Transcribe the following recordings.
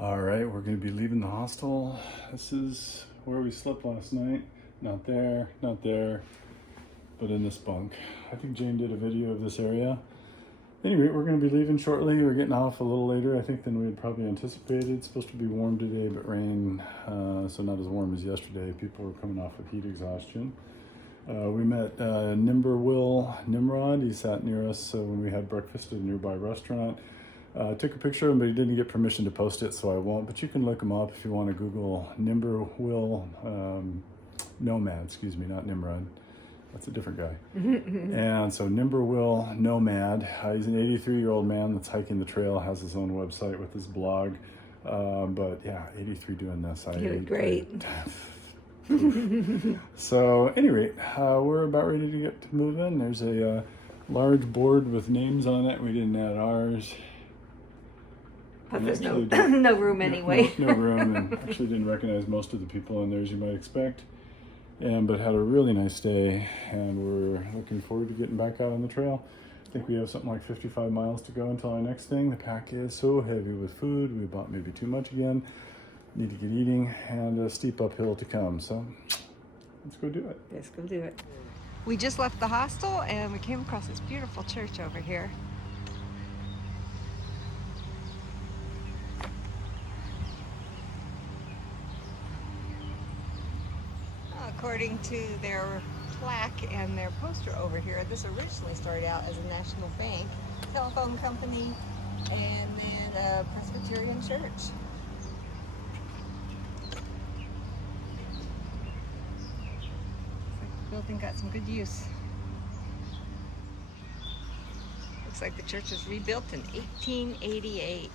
All right, we're going to be leaving the hostel. This is where we slept last night. Not there, but in this bunk. I think Jane did a video of this area. Anyway, we're going to be leaving shortly. We're getting off a little later, I think, than we had probably anticipated. It's supposed to be warm today, but rain, so not as warm as yesterday. People were coming off with heat exhaustion. We met Nimrod. He sat near us when we had breakfast at a nearby restaurant. Took a picture of him, but he didn't get permission to post it, so I won't. But you can look him up if you want to Google Nomad, excuse me, not Nimrod. That's a different guy. And so Nomad, he's an 83-year-old man that's hiking the trail, has his own website with his blog. But yeah, 83 doing this. You look great. So anyway, we're about ready to get to move in. There's a large board with names on it. We didn't add ours. But there's no room anyway. No room, and actually didn't recognize most of the people in there as you might expect. But had a really nice day, and we're looking forward to getting back out on the trail. I think we have something like 55 miles to go until our next thing. The pack is so heavy with food. We bought maybe too much again. Need to get eating, and a steep uphill to come. So let's go do it. Let's go do it. We just left the hostel, and we came across this beautiful church over here. According to their plaque and their poster over here, this originally started out as a national bank, telephone company, and then a Presbyterian church. The building got some good use. Looks like the church was rebuilt in 1888.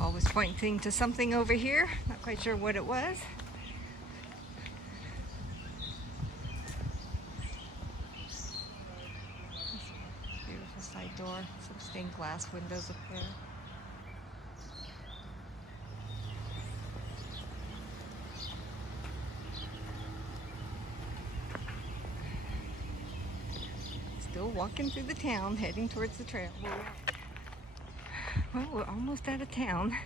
Always pointing to something over here. Not quite sure what it was. Beautiful side door. Some stained glass windows up there. Still walking through the town, heading towards the trail. Well, we're almost out of town.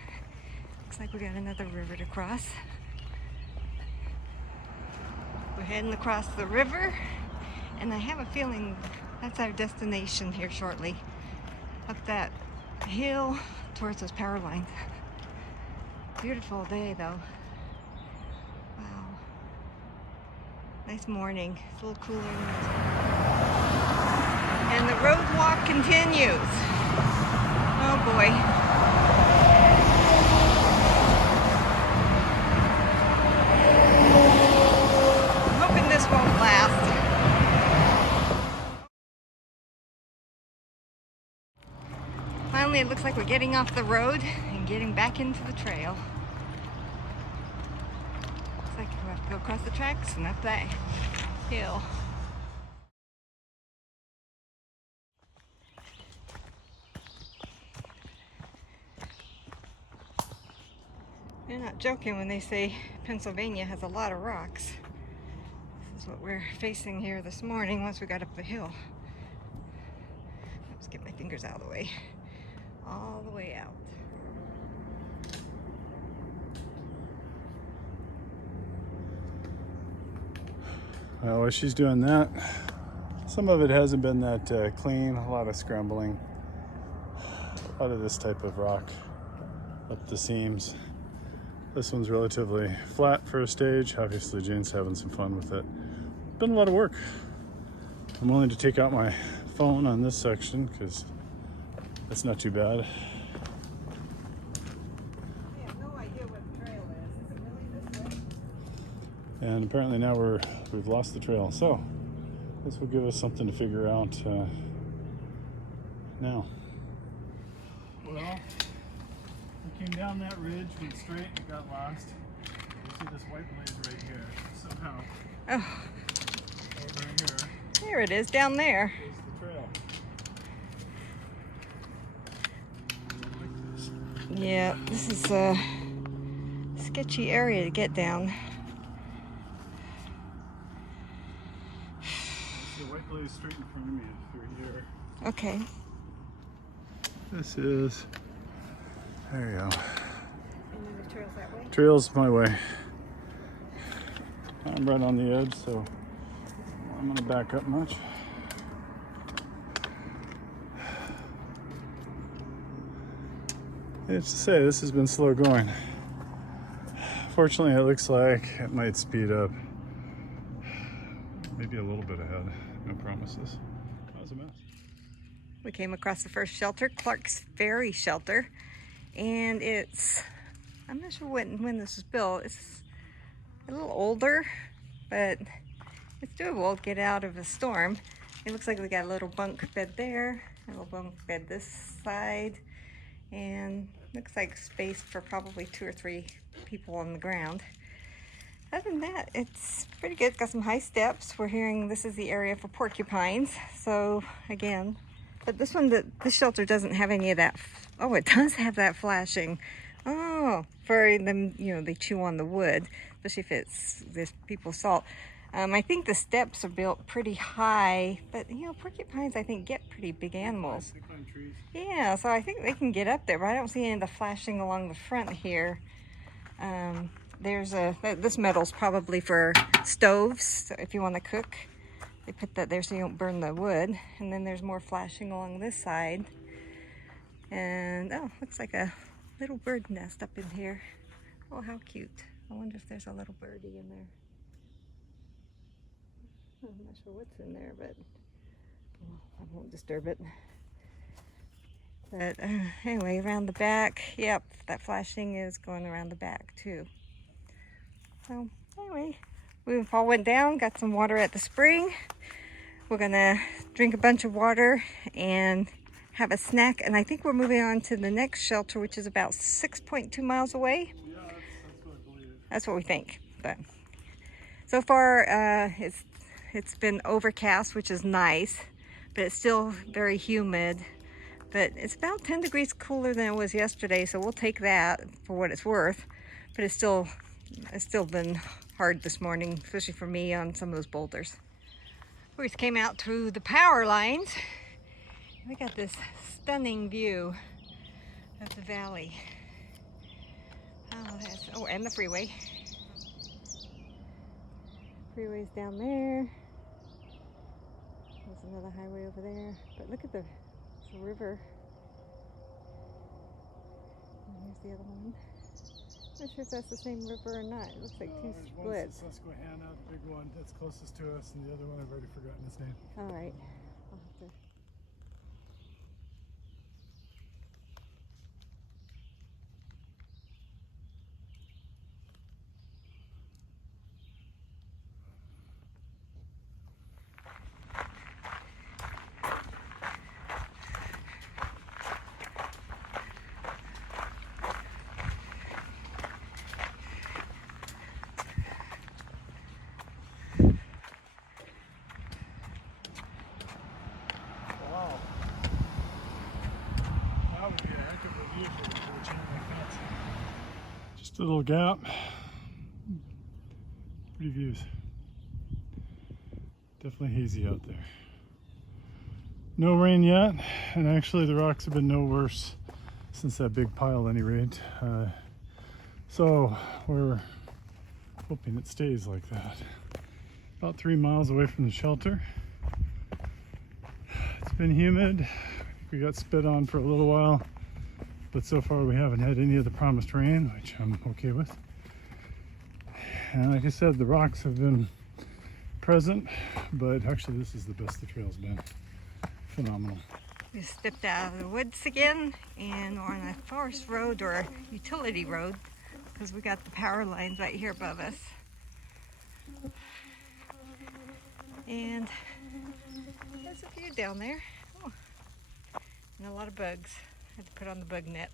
Looks like we got another river to cross. We're heading across the river, and I have a feeling that's our destination here shortly. Up that hill towards those power lines. Beautiful day though. Wow. Nice morning. It's a little cooler. And the road walk continues. Oh boy. I'm hoping this won't last. Finally, it looks like we're getting off the road and getting back into the trail. Looks like we have to go across the tracks and up that hill. They're not joking when they say Pennsylvania has a lot of rocks. This is what we're facing here this morning once we got up the hill. Let's get my fingers out of the way. All the way out. Well, while she's doing that, some of it hasn't been that clean. A lot of scrambling. A lot of this type of rock up the seams. This one's relatively flat for a stage. Obviously, Jane's having some fun with it. Been a lot of work. I'm willing to take out my phone on this section because that's not too bad. I have no idea what the trail is. Is it really this way? And apparently now we've lost the trail. So this will give us something to figure out now. Well, we came down that ridge, went straight, and got lost. You see this white blaze right here. Somehow, over here, There it is, down there. is the trail. Like this. Yeah, this is a sketchy area to get down. The white blaze straight in front of me through here. Okay. This is, there you go. And then the trail's that way? Trail's my way. I'm right on the edge, so I'm gonna back up much. It's to say, this has been slow going. Fortunately, it looks like it might speed up. Maybe a little bit ahead. No promises. That was a mess. We came across the first shelter, Clark's Ferry Shelter, and it's, I'm not sure when this was built. It's a little older, but it's doable. Get out of a storm. It looks like we got a little bunk bed there, a little bunk bed this side, and looks like space for probably 2 or 3 people on the ground. Other than that, it's pretty good. It's got some high steps. We're hearing this is the area for porcupines. So again, but this shelter doesn't have any of that. Oh, it does have that flashing. Oh, for them, you know, they chew on the wood, especially if it's this people's salt. I think the steps are built pretty high, but you know, porcupines I think get pretty big animals. They climb trees. Yeah, so I think they can get up there, but I don't see any of the flashing along the front here. There's this metal's probably for stoves, so if you want to cook. They put that there so you don't burn the wood. And then there's more flashing along this side. And oh, looks like a little bird nest up in here. Oh, how cute. I wonder if there's a little birdie in there. I'm not sure what's in there, but well, I won't disturb it. But anyway, around the back, yep, that flashing is going around the back too. So anyway, we all went down, got some water at the spring. We're gonna drink a bunch of water and have a snack. And I think we're moving on to the next shelter, which is about 6.2 miles away. Yeah, that's what I believe. That's what we think. But so far, it's been overcast, which is nice, but it's still very humid. But it's about 10 degrees cooler than it was yesterday, so we'll take that for what it's worth. But it's still been hard this morning, especially for me on some of those boulders. We just came out through the power lines. We got this stunning view of the valley. Oh, and the freeway. Freeway's down there. There's another highway over there. But look at the river. And here's the other one. I'm not sure if that's the same river or not. It looks like two splits. One's the Susquehanna, the big one that's closest to us, and the other one I've already forgotten its name. All right. I'll have to... Just a little gap. Pretty views. Definitely hazy out there. No rain yet, and actually the rocks have been no worse since that big pile at any rate. So we're hoping it stays like that. About 3 miles away from the shelter. It's been humid. We got spit on for a little while, but so far we haven't had any of the promised rain, which I'm okay with. And like I said, the rocks have been present, but actually this is the best the trail's been. Phenomenal. We stepped out of the woods again, and we're on a forest road or a utility road because we got the power lines right here above us. And there's a few down there. Oh, and a lot of bugs. I had to put on the bug net.